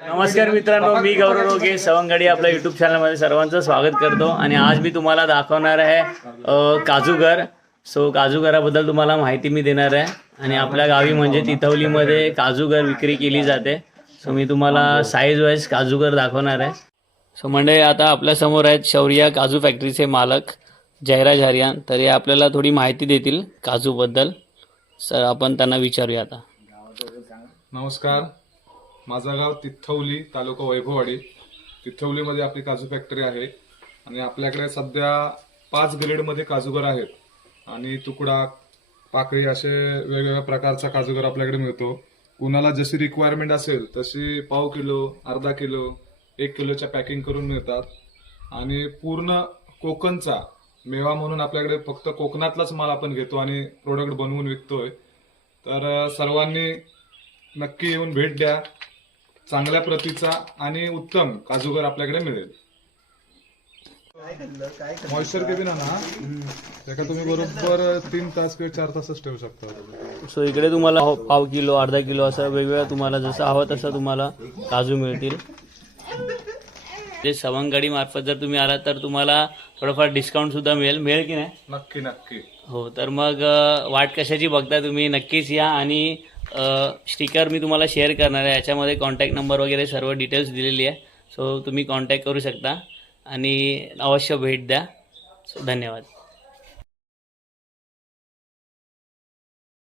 नमस्कार मित्रांनो, मी गौरव रोगे सवंगडी आपल्या यूट्यूब चॅनलमध्ये सर्वांचं स्वागत करतो. आणि आज मी तुम्हाला दाखवणार आहे काजूगर. सो काजूगराबद्दल तुम्हाला माहिती मी देणार आहे. आणि आपल्या गावी म्हणजे तिथवलीमध्ये काजूगर विक्री केली जाते. सो मी तुम्हाला साईज वाईज काजूगर दाखवणार आहे. सो म्हणजे आता आपल्यासमोर आहेत शौर्या काजू फॅक्टरीचे मालक जयराज हरियान. तर हे आपल्याला थोडी माहिती देतील काजूबद्दल. सर आपण त्यांना विचारूया आता. नमस्कार, माझं गाव तिथवली, तालुका वैभववाडी. तिथवलीमध्ये आपली काजू फॅक्टरी आहे आणि आपल्याकडे सध्या 5 ग्रेडमध्ये काजूगर आहेत. आणि तुकडा, पाकळी असे वेगवेगळ्या प्रकारचा काजूगर आपल्याकडे मिळतो. कुणाला जशी रिक्वायरमेंट असेल तशी पाव किलो, अर्धा किलो, 1 किलोच्या पॅकिंग करून मिळतात. आणि पूर्ण कोकणचा मेवा म्हणून आपल्याकडे फक्त कोकणातलाच माल आपण घेतो आणि प्रोडक्ट बनवून विकतोय. तर सर्वांनी नक्की येऊन भेट द्या. चांगल्या प्रतीचा आणि उत्तम काजूगर आपल्याकडे मिळेल. मॉइश्चर केबिन ना त्याला तुम्ही बरोबर 3 तास किंवा 4 तासच ठेवू शकता. सो इकडे तुम्हाला पाव किलो, अर्धा किलो असं वेगवेगळं तुम्हाला जसं हवं तसं तुम्हाला काजू मिळतील. जे सवंगडी मार्फत जर तुम्ही आलात तर तुम्हाला थोडंफार डिस्काउंट सुद्धा मिळेल की नाही? नक्की नक्की. हो, तर मग वाट कशाची बघता तुम्ही, नक्कीच या. आणि स्टिकर मी तुम्हाला शेअर करणार आहे. याच्यामध्ये कॉन्टॅक्ट नंबर वगैरे सर्व डिटेल्स दिलेली आहे. सो तुम्ही कॉन्टॅक्ट करू शकता आणि अवश्य भेट द्या. सो धन्यवाद.